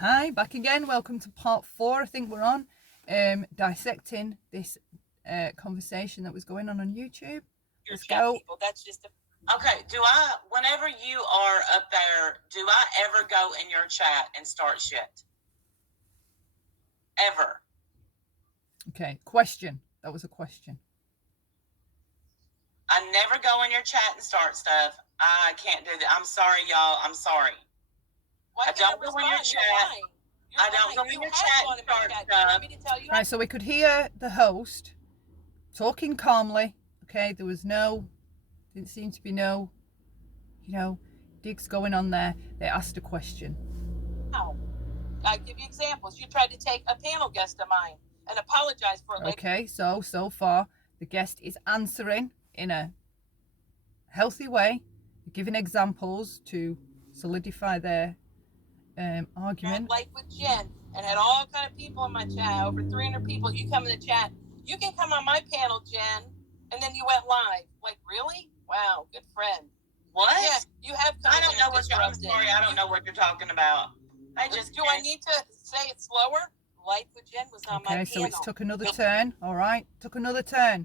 Hi, back again. Welcome to part 4. I think we're on dissecting this conversation that was going on YouTube. Let's go. People, that's just okay. Whenever you are up there, do I ever go in your chat and start shit? Ever? Okay, question. That was a question. I never go in your chat and start stuff. I can't do that. I'm sorry, y'all. I'm sorry. I don't go in your chat. I don't go in your chat and start stuff. Right, so we could hear the host talking calmly. Okay, there was didn't seem to be no, digs going on there. They asked a question. How? I give you examples. You tried to take a panel guest of mine and apologize for it. Okay, so far the guest is answering in a healthy way, giving examples to solidify their argument. Like with Jen, and had all kind of people in my chat, over 300 people. You come in the chat, you can come on my panel, Jen, and then you went live. Like, really? Wow, good friend. What? Yeah, you have. I don't know what you're. I'm sorry, I don't know what you're talking about. I need to say it slower? Life with Jen was on my panel. Okay, so it's took another turn. All right, took another turn.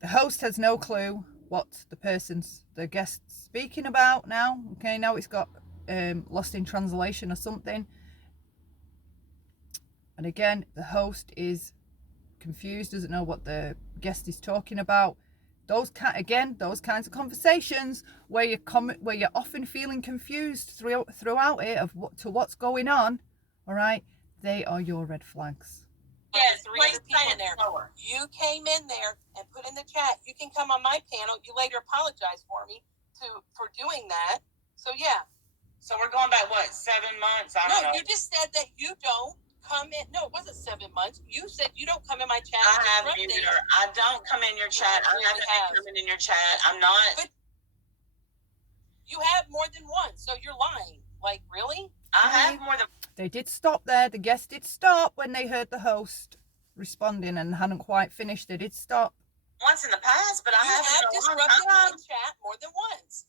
The host has no clue what the guest's speaking about now. Okay, now it's got lost in translation or something. And again, the host is confused, doesn't know what the guest is talking about. Those kinds of conversations where you're often feeling confused throughout it of what's going on. All right, they are your red flags. Yes, 300 people in there. You came in there and put in the chat, you can come on my panel. You later apologized for me for doing that. So yeah. So we're going back, what, 7 months? I don't know. You just said that you don't come in. No, it wasn't 7 months. You said you don't come in my chat. I have muted her. I don't come in your chat. I haven't been coming in your chat. I'm not. But you have more than one, so you're lying. Like, really? I have more than. They did stop there. The guest did stop when they heard the host responding and hadn't quite finished. They did stop. Once in the past, but I haven't disrupted my chat more than once.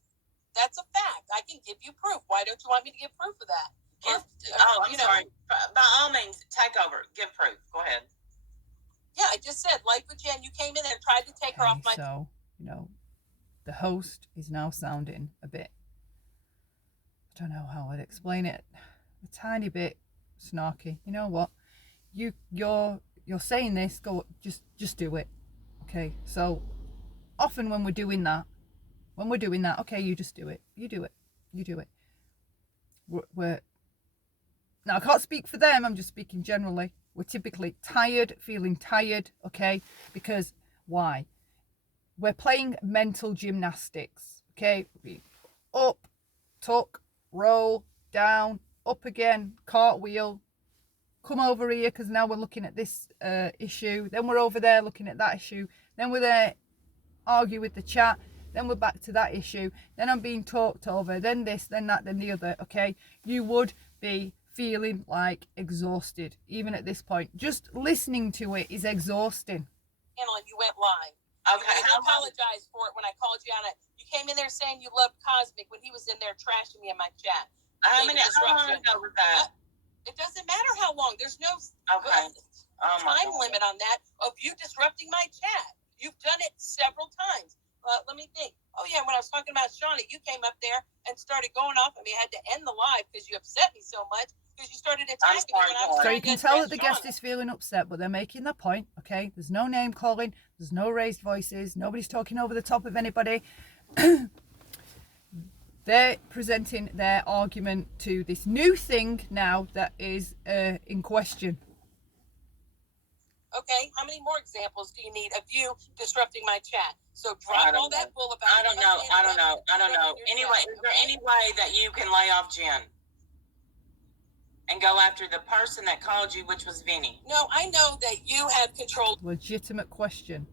That's a fact. I can give you proof. Why don't you want me to give proof of that? I'm sorry. By all means, take over. Give proof. Go ahead. Yeah, I just said, like with Jen, you came in there and tried to take her off my... So, the host is now sounding a bit... I don't know how I'd explain it. A tiny bit snarky. You know what? You're saying this. Go, just do it. Okay. So often when we're doing that, okay, you just do it. You do it. We're now, I can't speak for them. I'm just speaking generally. We're typically tired, feeling tired. Okay, because why? We're playing mental gymnastics. Okay, up, tuck, roll, down, up again, cartwheel, come over here because now we're looking at this issue, then we're over there looking at that issue, then we're there, argue with the chat, then we're back to that issue, then I'm being talked over, then this, then that, then the other. Okay, you would be feeling like exhausted even at this point. Just listening to it is exhausting. And you went live. Okay, I apologize for it when I called you on it. You came in there saying you loved Cosmic when he was in there trashing me in my chat. How long ago was that? It doesn't matter how long. There's no time limit on that of you disrupting my chat. You've done it several times. Let me think. Oh, yeah, when I was talking about Shauna, you came up there and started going off on me. I had to end the live because you upset me so much because you started attacking me when I was So you can tell that the guest is feeling upset, but they're making their point, okay? There's no name calling. There's no raised voices. Nobody's talking over the top of anybody. They're presenting their argument to this new thing now that is in question. Okay, how many more examples do you need of you disrupting my chat? So drop all that bull about I don't know. Anyway, is there any way that you can lay off Jen and go after the person that called you, which was Vinny? No, I know that you have control. Legitimate question.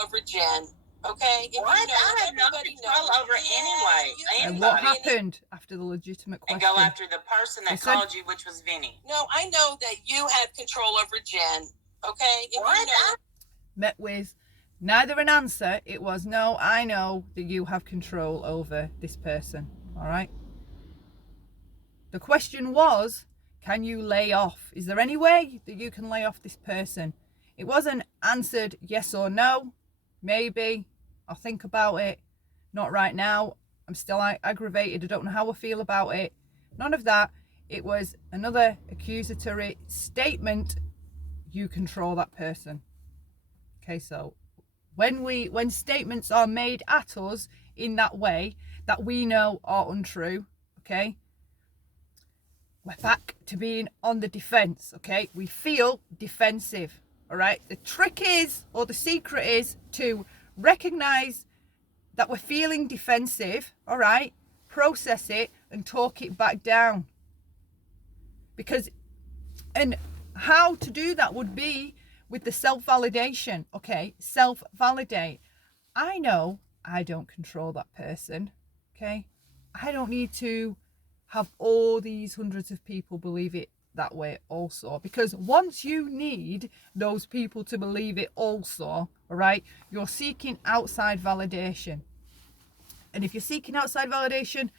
Over Jen. Okay. What? I have no control over anyway. And what happened after the legitimate question? And go after the person that called you, which was Vinny. No, I know that you have control over Jen. Okay. What? Met with neither an answer. It was no. I know that you have control over this person. All right. The question was, can you lay off? Is there any way that you can lay off this person? It wasn't answered yes or no. Maybe. I'll think about it. Not right now. I'm still aggravated. I don't know how I feel about it. None of that. It was another accusatory statement. You control that person. Okay, so when statements are made at us in that way that we know are untrue, okay, we're back to being on the defense. Okay, we feel defensive. All right, the trick is, or the secret is, to recognize that we're feeling defensive. All right, process it and talk it back down. Because, and how to do that would be with the self-validation. Okay, self-validate. I know I don't control that person. Okay, I don't need to have all these hundreds of people believe it that way also, because once you need those people to believe it also, all right, you're seeking outside validation. And if you're seeking outside validation,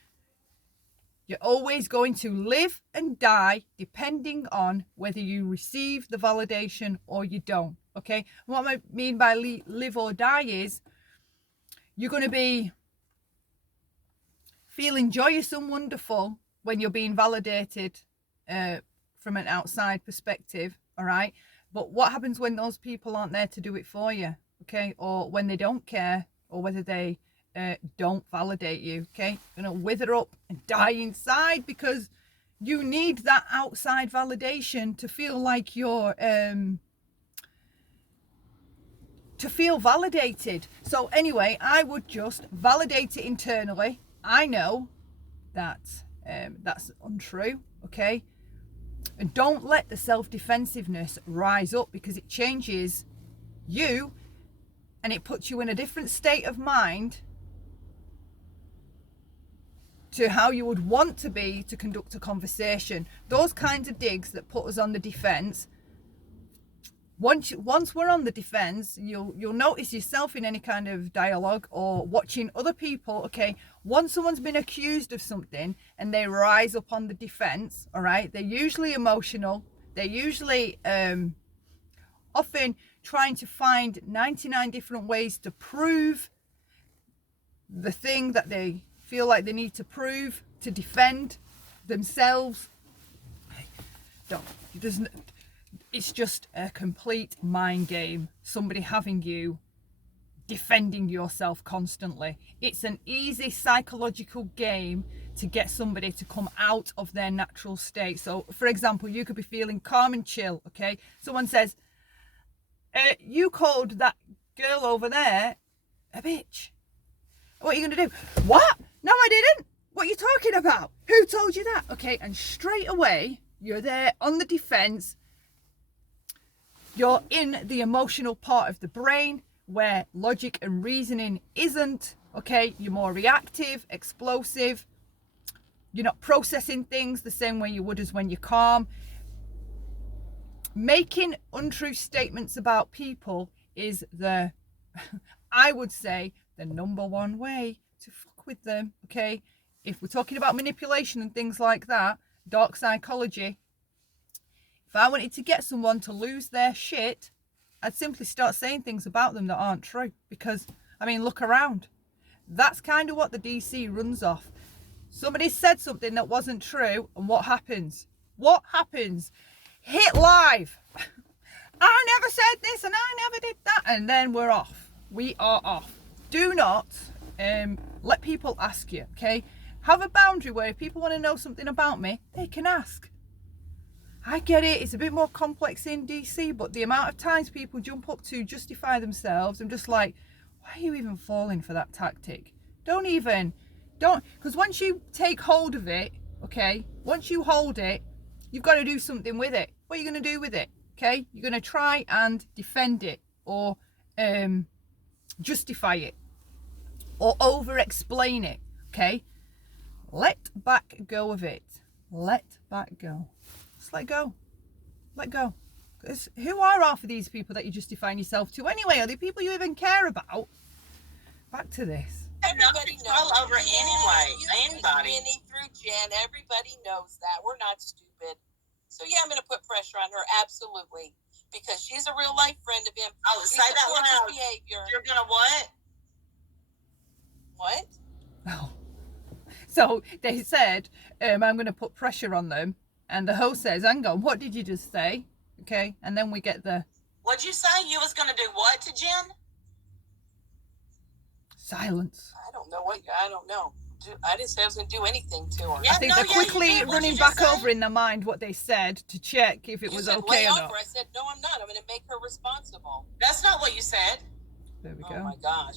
you're always going to live and die depending on whether you receive the validation or you don't. Okay, and what I mean by live or die is you're going to be feeling joyous and wonderful when you're being validated from an outside perspective, all right? But what happens when those people aren't there to do it for you, okay? Or when they don't care, or whether they don't validate you, okay? You're going to wither up and die inside because you need that outside validation to feel like you're, to feel validated. So anyway, I would just validate it internally. I know that that's untrue, okay? And don't let the self-defensiveness rise up, because it changes you and it puts you in a different state of mind to how you would want to be to conduct a conversation. Those kinds of digs that put us on the defense, once we're on the defense, you'll notice yourself in any kind of dialogue or watching other people, okay, once someone's been accused of something and they rise up on the defense, all right, they're usually emotional, they're usually often trying to find 99 different ways to prove the thing that they feel like they need to prove to defend themselves. It's just a complete mind game. Somebody having you defending yourself constantly. It's an easy psychological game to get somebody to come out of their natural state. So, for example, you could be feeling calm and chill, okay? Someone says, you called that girl over there a bitch. What are you going to do? What? No, I didn't. What are you talking about? Who told you that? Okay, and straight away, you're there on the defense. You're in the emotional part of the brain where logic and reasoning isn't, okay? You're more reactive, explosive. You're not processing things the same way you would as when you're calm. Making untrue statements about people is I would say, the number one way to fuck with them, okay? If we're talking about manipulation and things like that, dark psychology, if I wanted to get someone to lose their shit, I'd simply start saying things about them that aren't true. Because, I mean, look around. That's kind of what the DC runs off. Somebody said something that wasn't true, and what happens? What happens? Hit live. I never said this and I never did that. And then we're off. We are off. Do not let people ask you, okay? Have a boundary where if people want to know something about me, they can ask. I get it, it's a bit more complex in DC, but the amount of times people jump up to justify themselves, I'm just like, why are you even falling for that tactic? Don't, because once you take hold of it, okay, once you hold it, you've got to do something with it. What are you going to do with it? Okay, you're going to try and defend it, or justify it, or over explain it, okay? Let back go of it. Let back go. Just let go. Let go. Because who are half of these people that you're justifying yourself to anyway? Are they people you even care about? Back to this. have no Everybody control knows. over Yeah, anybody. you use Jenny through Jen. Everybody knows that. We're not stupid. So yeah, I'm going to put pressure on her. Absolutely. Because she's a real life friend of him. Oh, She say that supports loud. his behavior. You're gonna what? What? Oh. So they said, I'm going to put pressure on them. And the host says, hang on, what did you just say? Okay. And then we get the What'd you say? You was gonna do what to Jen? silence. I don't know. I didn't say I was going to do anything to her. I think they're quickly running back over in their mind what they said to check if it was okay or not. I said, no, I'm not. I'm going to make her responsible. That's not what you said. There we go. Oh my gosh.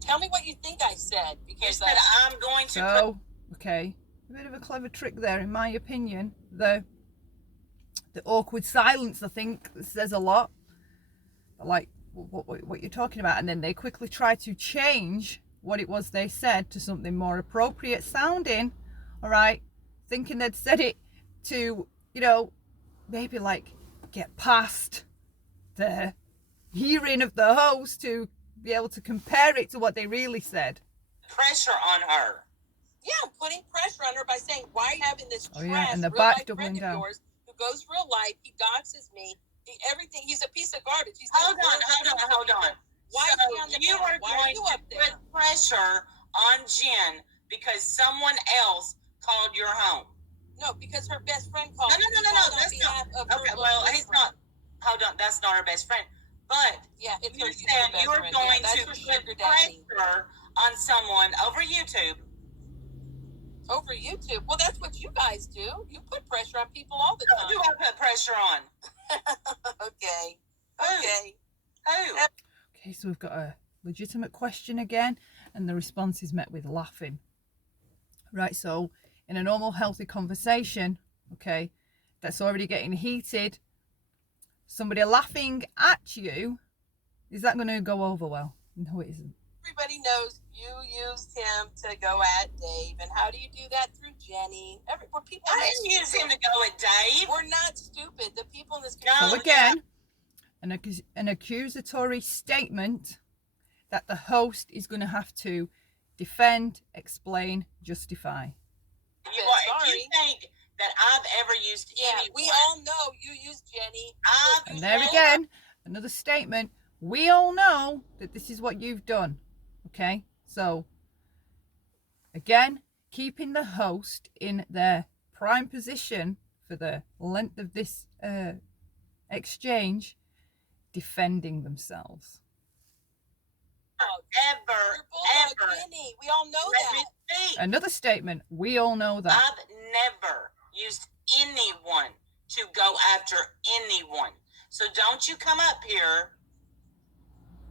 Tell me what you think I said. Because you said I'm going to okay. A bit of a clever trick there, in my opinion. The awkward silence, I think, says a lot. Like what you're talking about. And then they quickly try to change what it was they said to something more appropriate sounding. All right. Thinking they'd said it to, maybe like get past the hearing of the host to be able to compare it to what they really said. Pressure on her. Yeah, I'm putting pressure on her by saying, why are you having this trash and the real back life doubling friend down. of yours who goes real life, he doxes me, everything, he's a piece of garbage. Hold on. Why so is he on the you panel? are Why going are you to up there? put pressure on Jen because someone else called your home. No, because her best friend called. No. That's not. Okay, well, he's not. Hold on, that's not her best friend. But yeah, you said you were going to put pressure on someone over YouTube. Over YouTube? Well, that's what you guys do. You put pressure on people all the time. Who do I put pressure on? Okay. Who? Okay. Who? Okay, so we've got a legitimate question again, and the response is met with laughing. Right, so in a normal, healthy conversation, okay, that's already getting heated, somebody laughing at you, is that going to go over well? No, it isn't. Everybody knows you used him to go at Dave, and how do you do that? Through Jenny. I didn't use him to go at Dave. We're not stupid. The people in this community. So again, an accusatory statement that the host is going to have to defend, explain, justify. If you think that I've ever used anyone, we all know you used Jenny. And there again, another statement. We all know that this is what you've done. Okay, so again, keeping the host in their prime position for the length of this exchange, defending themselves. Ever. We all know that. Another statement. We all know that. I've never used anyone to go after anyone. So don't you come up here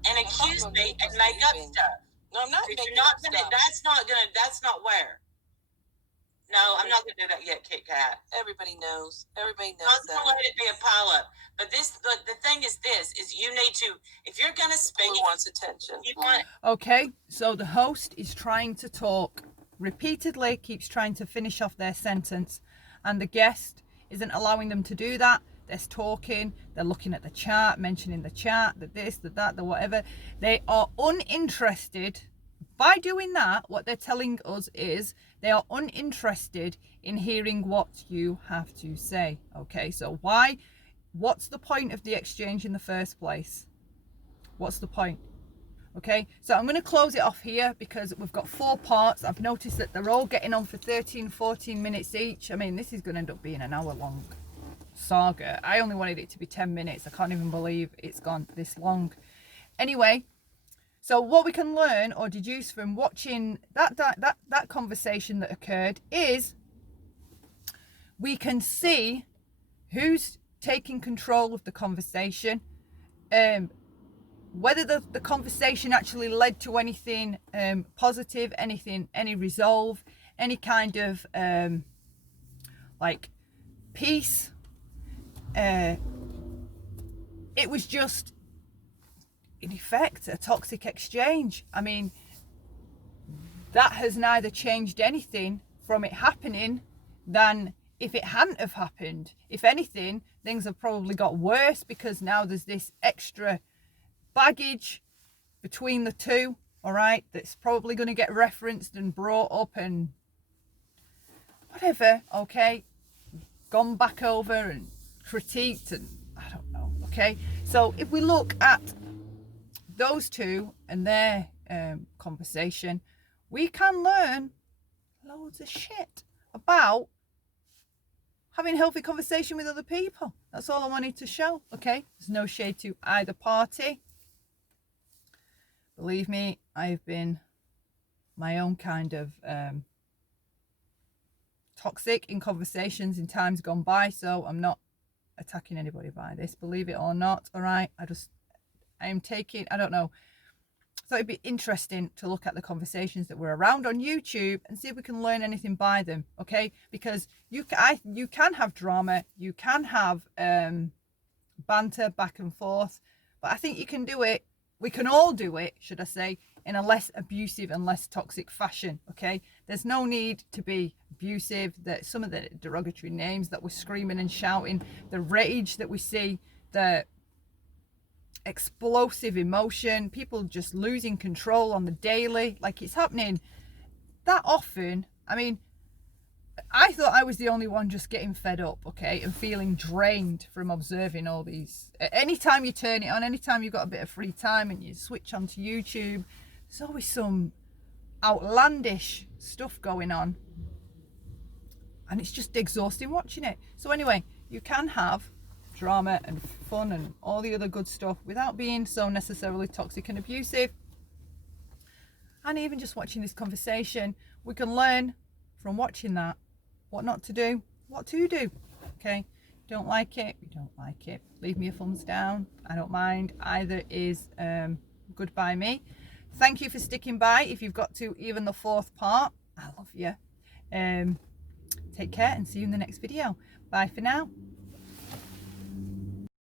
and accuse me and make up stuff. No, I'm not making up stuff. That's not where. No, I'm not gonna do that yet, Kit Kat. Everybody knows. I'm gonna let it be a pile up. But the thing is you need to, if you're gonna speak, who wants attention? Okay, so the host is trying to talk repeatedly, keeps trying to finish off their sentence, and the guest isn't allowing them to do that. They're talking, they're looking at the chat, mentioning the chat, the this, the that, the whatever. They are uninterested. By doing that, what they're telling us is they are uninterested in hearing what you have to say. Okay, so what's the point of the exchange in the first place? What's the point? Okay, so I'm going to close it off here because we've got 4 parts. I've noticed that they're all getting on for 13, 14 minutes each. I mean, this is going to end up being an hour-long saga. I only wanted it to be 10 minutes. I can't even believe it's gone this long. Anyway, so what we can learn or deduce from watching that conversation that occurred is we can see who's taking control of the conversation, whether the conversation actually led to anything positive, any resolve, any kind of like peace. It was just, in effect, a toxic exchange. I mean, that has neither changed anything from it happening than if it hadn't have happened. If anything, things have probably got worse because now there's this extra baggage between the two. all right, that's probably going to get referenced and brought up and whatever, okay, gone back over and critiqued and I don't know, okay. So if we look at those two and their conversation, we can learn loads of shit about having healthy conversation with other people. That's all I wanted to show, okay? There's no shade to either party. Believe me, I've been my own kind of toxic in conversations in times gone by, so I'm not attacking anybody by this, believe it or not, all right? I am taking, I don't know, so it'd be interesting to look at the conversations that were around on YouTube and see if we can learn anything by them, okay? Because you can have drama, you can have banter back and forth, but I think you can do it, we can all do it, should I say, in a less abusive and less toxic fashion, okay? There's no need to be abusive. That some of the derogatory names that we're screaming and shouting, the rage that we see, the explosive emotion, people just losing control on the daily, like it's happening that often. I mean, I thought I was the only one just getting fed up, okay, and feeling drained from observing all these. Anytime you turn it on, anytime you've got a bit of free time and you switch onto YouTube, there's always some outlandish stuff going on, and it's just exhausting watching it. So anyway, you can have drama and fun and all the other good stuff without being so necessarily toxic and abusive. And even just watching this conversation, we can learn from watching that what not to do, what to do, okay? Don't like it, you don't like it, leave me a thumbs down, I don't mind, either is good by me. Thank you for sticking by. If you've got to even the 4th part, I love you. Take care and see you in the next video. Bye for now.